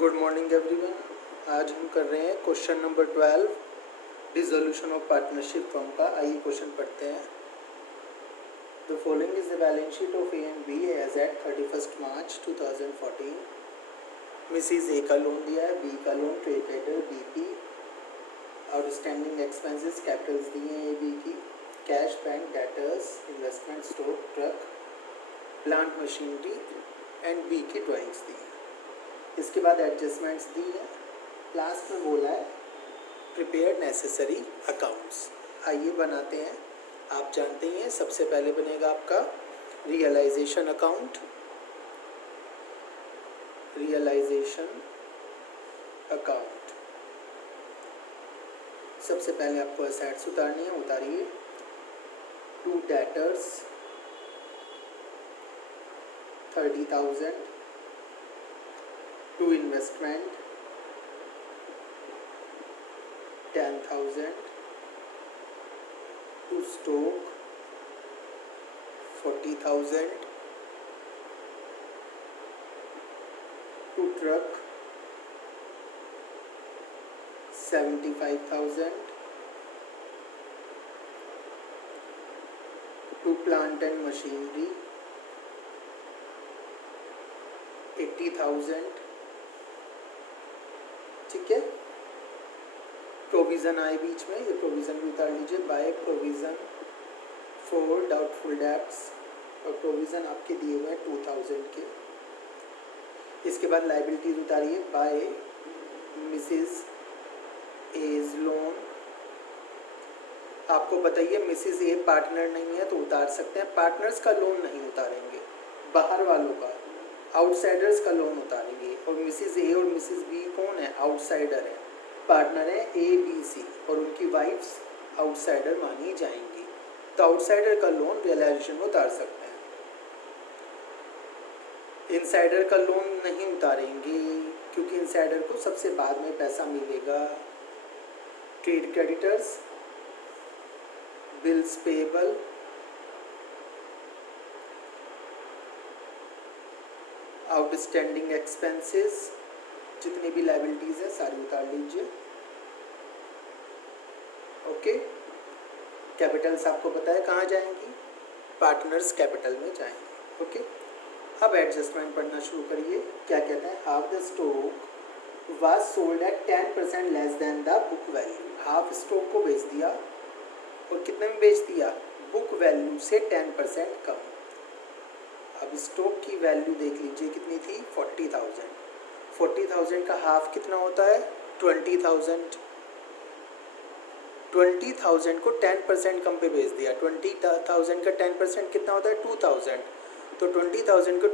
Good morning everyone. आज हम कर रहे हैं question number 12 dissolution of partnership firm का। आइए क्वेश्चन पढ़ते हैं। The following is the balance sheet of A and B as at 31 March 2014। Mrs A का लोन दिया है, बी का लोन ट्रेड क्रेडिटर बी की, आउटस्टैंडिंग एक्सपेंसेस कैपिटल्स दिए हैं ए बी की, cash bank debtors investment stock truck plant machinery and B की drawings दी हैं। इसके बाद एडजस्टमेंट्स दी हैं। लास्ट में बोला है प्रिपेयर नेसेसरी अकाउंट्स। आइए बनाते हैं। आप जानते ही हैं सबसे पहले बनेगा आपका रियलाइजेशन अकाउंट। रियलाइजेशन अकाउंट सबसे पहले आपको असेट्स उतारनी है, उतारिए। To debtors 30,000, to investment 10,000, to stock 40,000, to truck 75,000, to plant and machinery 80,000। ठीक है। प्रोविज़न आए बीच में, ये प्रोविज़न भी उतार लीजिए। By provision for doubtful debts, और प्रोविज़न आपके दिए हुए हैं 2000 के। इसके बाद लाइबिलिटीज उतारिए। By Mrs A's loan. आपको बताइए मिसिज ए पार्टनर नहीं है तो उतार सकते हैं। पार्टनर्स का लोन नहीं उतारेंगे, बाहर वालों का, आउटसाइडर्स का लोन उतारेंगे। और मिसिज ए और मिसिज बी कौन है? आउटसाइडर है। पार्टनर है ए बी सी और उनकी वाइफ्स आउटसाइडर मानी जाएंगी, तो आउटसाइडर का लोन रियलाइजेशन में उतार सकते हैं। इनसाइडर का लोन नहीं उतारेंगे क्योंकि इनसाइडर को सबसे बाद में पैसा मिलेगा। Trade creditors, bills payable, outstanding expenses, जितनी भी लाइबिलिटीज है सारी उतार लीजिए। ओके। कैपिटल्स आपको पता है कहाँ जाएंगी? पार्टनर्स कैपिटल में जाएंगे। ओके। अब एडजस्टमेंट पढ़ना शुरू करिए। क्या कहते हैं? Half the stock was sold at 10% less than the book value. Half stock को बेच दिया और कितने में बेच दिया? बुक वैल्यू से 10% कम। अब स्टॉक की वैल्यू देख लीजिए कितनी थी? 40,000। 40,000 का हाफ कितना होता है? 20,000। 20,000 को 10% कम पे बेच दिया। 20,000 का 10% कितना होता है? 2,000। तो 20,000 को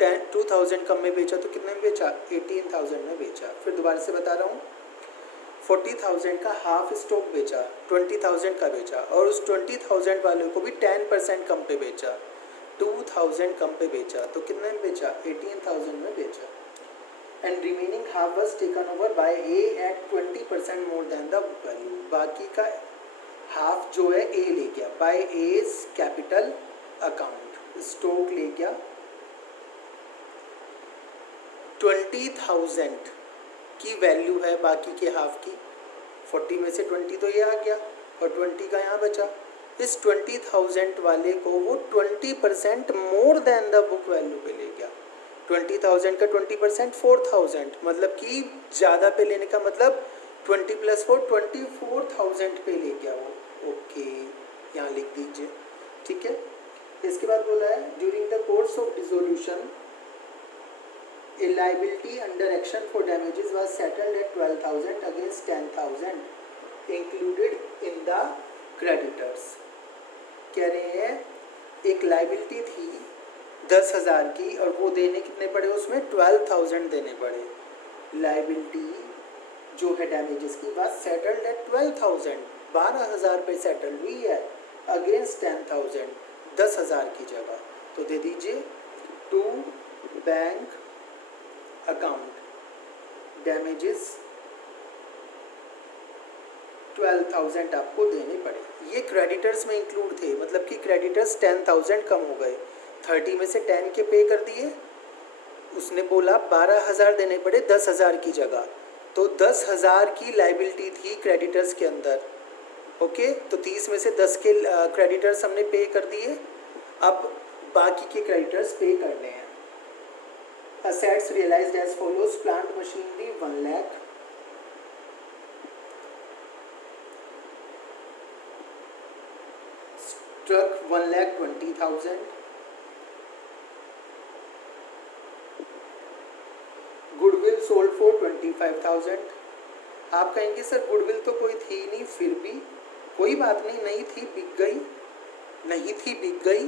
2,000 कम में बेचा तो कितने में बेचा? 18,000 में बेचा। फिर दोबारा से बता रहा हूँ, 40,000 का हाफ स्टॉक बेचा, 20,000 का बेचा, और उस 20,000 वाले को भी 10% कम पे बेचा, 2,000 कम पे बेचा, तो कितने में बेचा? 18,000 में बेचा। And remaining half was taken over by A at 20% more than the book value. बाकी का हाफ जो है ए ले गया by as capital account. Stock ले गया 20,000 की वैल्यू है बाकी के हाफ की। 40 में से 20 तो ये आ गया और 20 का यहाँ बचा। इस 20,000 वाले को वो 20% more than the book value पे ले गया। 20,000 का 20% 4,000, मतलब कि ज़्यादा पे लेने का मतलब 20 + 4 24,000 पे ले गया वो। ओके, यहाँ लिख दीजिए। ठीक है। इसके बाद बोला है during the course of dissolution a liability under action for damages was settled at 12,000 against 10,000 included in the creditors। कह रहे हैं एक लाइबिलिटी थी 10,000 की और वो देने कितने पड़े? उसमें 12,000 देने पड़े। लाइबिलिटी जो है डैमेजेस की was settled at 12,000, 12,000 पे सेटल हुई है अगेंस्ट 10,000, 10,000 की जगह। तो दे दीजिए टू बैंक अकाउंट डैमेजेस 12,000 आपको देने पड़े। ये क्रेडिटर्स में इंक्लूड थे, मतलब कि क्रेडिटर्स 10,000 कम हो गए। 30 में से 10 के पे कर दिए उसने बोला 12,000 देने पड़े 10,000 की जगह, तो 10,000 की लाइबिलिटी थी क्रेडिटर्स के अंदर। ओके, तो 30 में से 10 के क्रेडिटर्स हमने पे कर दिए, अब बाकी के क्रेडिटर्स पे करने हैं। Assets realised as follows, plant machinery 1 lakh, truck 1,20,000, goodwill sold for 25,000। आप कहेंगे सर गुडविल तो कोई थी नहीं, फिर भी कोई बात नहीं, नहीं थी बिक गई, नहीं थी बिक गई,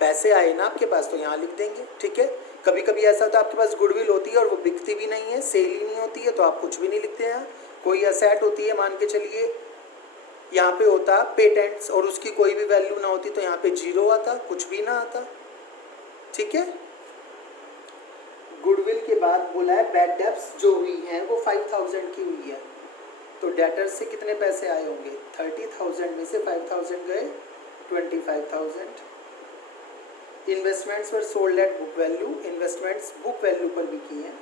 पैसे आए ना आपके पास तो यहाँ लिख देंगे। ठीक है, कभी कभी ऐसा होता है आपके पास गुडविल होती है और वो बिकती भी नहीं है, सेल ही नहीं होती है, तो आप कुछ भी नहीं लिखते हैं। कोई असेट होती है, मान के चलिए यहाँ पे होता पेटेंट्स और उसकी कोई भी वैल्यू ना होती, तो यहाँ पे 0 आता, कुछ भी ना आता। ठीक है, गुडविल के बाद बोला है बैड डेब्ट्स जो हुई हैं वो 5,000 की हुई है, तो डेटर्स से कितने पैसे आए होंगे, 30,000 में से 5,000 गए, 25,000। Investments were sold at book value, investments book value पर बिकी हैं।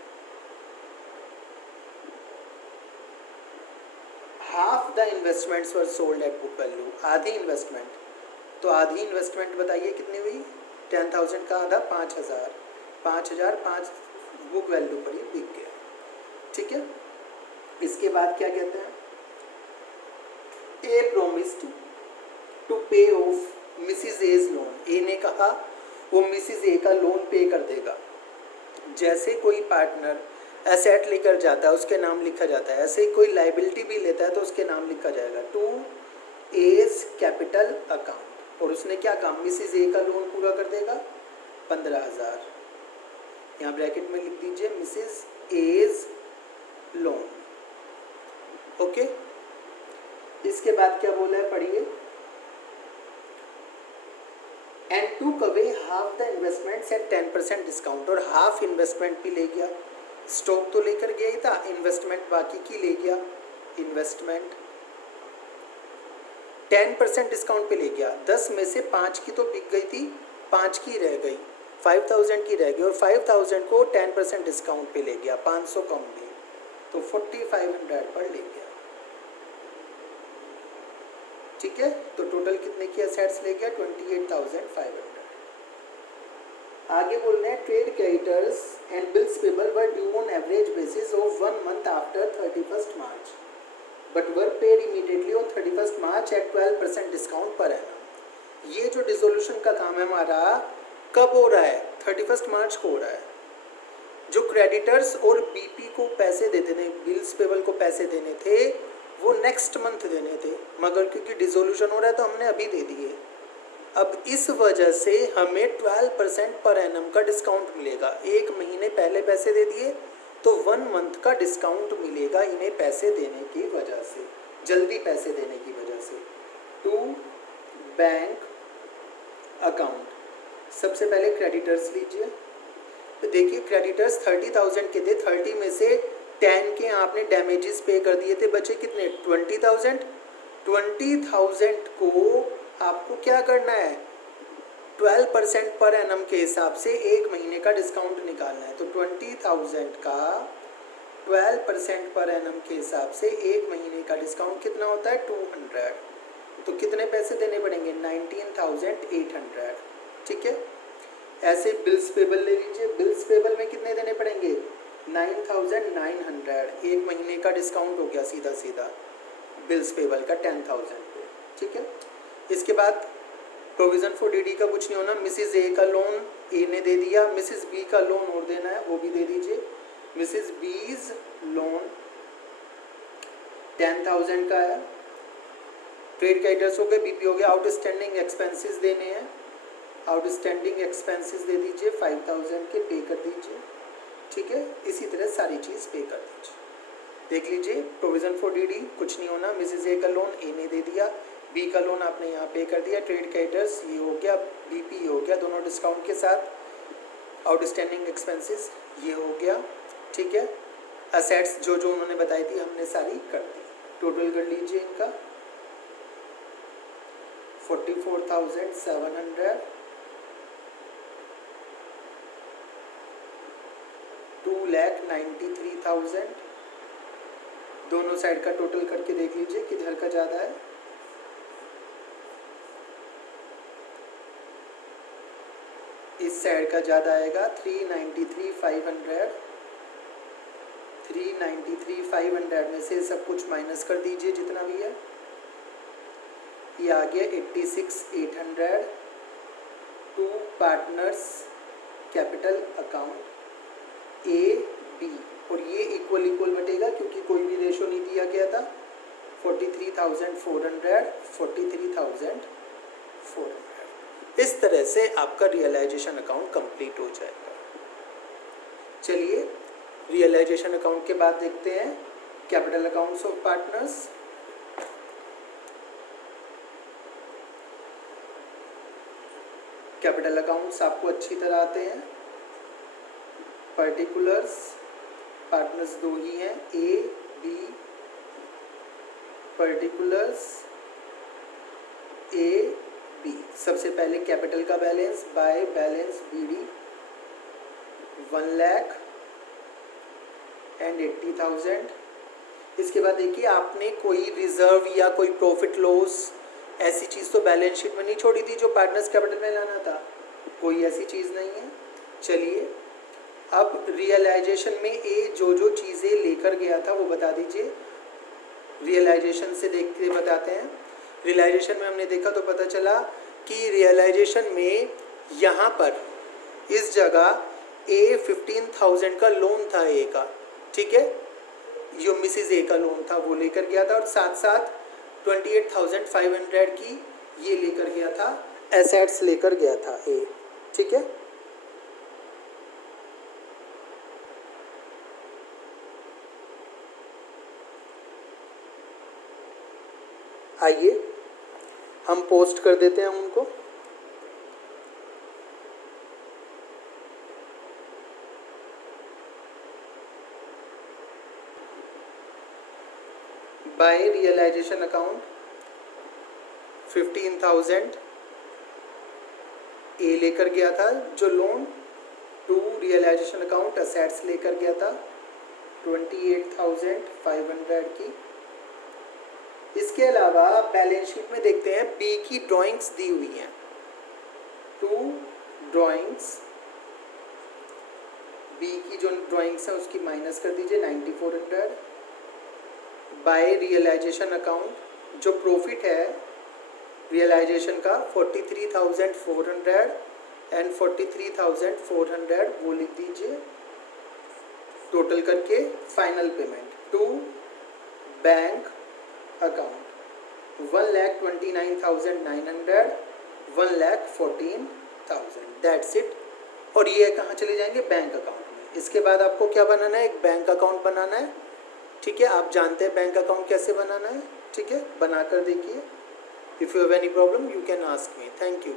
Half the investments were sold at book value, आधी इन्वेस्टमेंट, तो आधी इन्वेस्टमेंट बताइए कितनी हुई, 10,000 का आधा 5,000, 5,005 बुक वैल्यू पर ही बिक गया। ठीक है, इसके बाद क्या कहते हैं, ए प्रोमिस्ड टू पे ऑफ मिसिज एज लोन, ए ने कहा वो मिसिज ए का लोन पे कर देगा। जैसे कोई पार्टनर एसेट लेकर जाता है उसके नाम लिखा जाता है, ऐसे ही कोई लाइबिलिटी भी लेता है तो उसके नाम लिखा जाएगा, टू एज कैपिटल अकाउंट। और उसने क्या कहा, मिसिज ए का लोन पूरा कर देगा 15,000, यहाँ ब्रैकेट में लिख दीजिए मिसिज एज लोन। ओके, इसके बाद क्या बोला है पढ़िए, and took away half the investments at 10% discount, और हाफ इन्वेस्टमेंट भी ले गया, स्टॉक तो लेकर गया ही था, इन्वेस्टमेंट बाकी की ले गया, इन्वेस्टमेंट 10% डिस्काउंट पे ले गया। 10 में से 5 की तो बिक गई थी, 5 की रह गई, 5,000 की रह गई, और 5,000 को 10% डिस्काउंट पे ले गया, 500 कम भी, तो 4,500 पर ले गया। ठीक है, तो टोटल कितने की असेट्स ले गया, 28,500। आगे बोल रहे हैं trade creditors and bills payable were due on average basis of 1 month after 31st March but were paid immediately on 31st March at 12% discount per annum. ये जो डिसोल्यूशन का काम है हमारा कब हो रहा है, 31st मार्च को हो रहा है। जो क्रेडिटर्स और बीपी को पैसे देते थे, बिल्स पेबल को पैसे देने थे, वो नेक्स्ट मंथ देने थे, मगर क्योंकि डिसोल्यूशन हो रहा है तो हमने अभी दे दिए। अब इस वजह से हमें 12% पर एनम का डिस्काउंट मिलेगा। 1 महीने पहले पैसे दे दिए तो 1 मंथ का डिस्काउंट मिलेगा इन्हें पैसे देने की वजह से, जल्दी पैसे देने की वजह से। टू बैंक अकाउंट, सबसे पहले क्रेडिटर्स लीजिए, तो देखिए क्रेडिटर्स 30,000 के थे, 30 में से 10 के आपने डैमेजेस पे कर दिए थे, बचे कितने 20,000। 20,000 को आपको क्या करना है, 12% पर एनम के हिसाब से 1 महीने का डिस्काउंट निकालना है। तो 20,000 का 12% पर एनम के हिसाब से 1 महीने का डिस्काउंट कितना होता है 200, तो कितने पैसे देने पड़ेंगे 19,800। ठीक है, ऐसे बिल्स पेबल ले लीजिए, बिल्स पेबल में कितने देने पड़ेंगे 9,900, 1 महीने का डिस्काउंट हो गया सीधा सीधा बिल्स पेबल का 10,000 पे। ठीक है, इसके बाद प्रोविज़न फॉर डीडी का कुछ नहीं होना, मिसिज ए का लोन ए ने दे दिया, मिसिज बी का लोन और देना है वो भी दे दीजिए, मिसिज बीज लोन 10,000 का है। ट्रेड क्रेडिटर्स हो गए, बीपी हो गया, आउटस्टैंडिंग एक्सपेंसेस देने हैं, आउटस्टैंडिंग एक्सपेंसेस दे दीजिए 5,000 के पे कर दीजिए। ठीक है, इसी तरह सारी चीज़ पे कर दीजिए। देख लीजिए प्रोविज़न फॉर डीडी कुछ नहीं होना, मिसिज ए का लोन ए ने दे दिया, बी का लोन आपने यहाँ पे कर दिया, ट्रेड क्रेडिटर्स ये हो गया, बीपी हो गया, दोनों डिस्काउंट के साथ, आउटस्टैंडिंग एक्सपेंसेस ये हो गया। ठीक है, असेट्स जो जो उन्होंने बताई थी हमने सारी कर दी, टोटल कर लीजिए इनका 44,700 2,93,000। दोनों साइड का टोटल करके देख लीजिए किधर का ज़्यादा है। इस साइड का ज़्यादा आएगा 393,500। 393,500 में से सब कुछ माइनस कर दीजिए जितना भी है। ये आ गया 86,800 to partners capital account A B, और ये इक्वल इक्वल बटेगा क्योंकि कोई भी रेशो नहीं दिया गया था। 43,400 43,400। इस तरह से आपका रियलाइजेशन अकाउंट कंप्लीट हो जाएगा। चलिए रियलाइजेशन अकाउंट के बाद देखते हैं capital accounts of partners. Capital accounts आपको अच्छी तरह आते हैं। पर्टिकुलर्स पार्टनर्स दो ही हैं, A B. Particulars A B. सबसे पहले कैपिटल का बैलेंस बाय बैलेंस बीडी 1,80,000। इसके बाद देखिए आपने कोई रिजर्व या कोई प्रॉफिट लॉस ऐसी चीज़ तो बैलेंस शीट में नहीं छोड़ी थी जो पार्टनर्स कैपिटल में लाना था, कोई ऐसी चीज़ नहीं है। चलिए अब रियलाइजेशन में ए जो चीज़ें लेकर गया था वो बता दीजिए। रियलाइजेशन से देख के बताते हैं। रियलाइजेशन में हमने देखा तो पता चला कि रियलाइजेशन में यहाँ पर इस जगह ए 15,000 का लोन था ए का, ठीक है, जो मिसिज ए का लोन था वो लेकर गया था, और साथ साथ 28,500 की ये लेकर गया था, एसेट्स लेकर गया था ए, ठीक है। आइए हम पोस्ट कर देते हैं उनको। बाय रियलाइजेशन अकाउंट 15,000 ए लेकर गया था जो loan, to realisation account assets लेकर गया था 28,500 की। इसके अलावा बैलेंस शीट में देखते हैं बी की ड्राइंग्स दी हुई हैं, टू ड्राइंग्स। बी की जो ड्राइंग्स हैं उसकी माइनस कर दीजिए 9,400। बाय रियलाइजेशन अकाउंट जो प्रॉफिट है रियलाइजेशन का 43,400 एंड 43,400 वो लिख दीजिए टोटल करके। Final payment to bank account 1,29,900 1,14,000, that's it. और ये कहाँ चले जाएंगे? बैंक अकाउंट में। इसके बाद आपको क्या बनाना है? एक बैंक अकाउंट बनाना है, ठीक है। आप जानते हैं बैंक अकाउंट कैसे बनाना है, ठीक है, बनाकर देखिए। If you have any problem you can ask me. Thank you.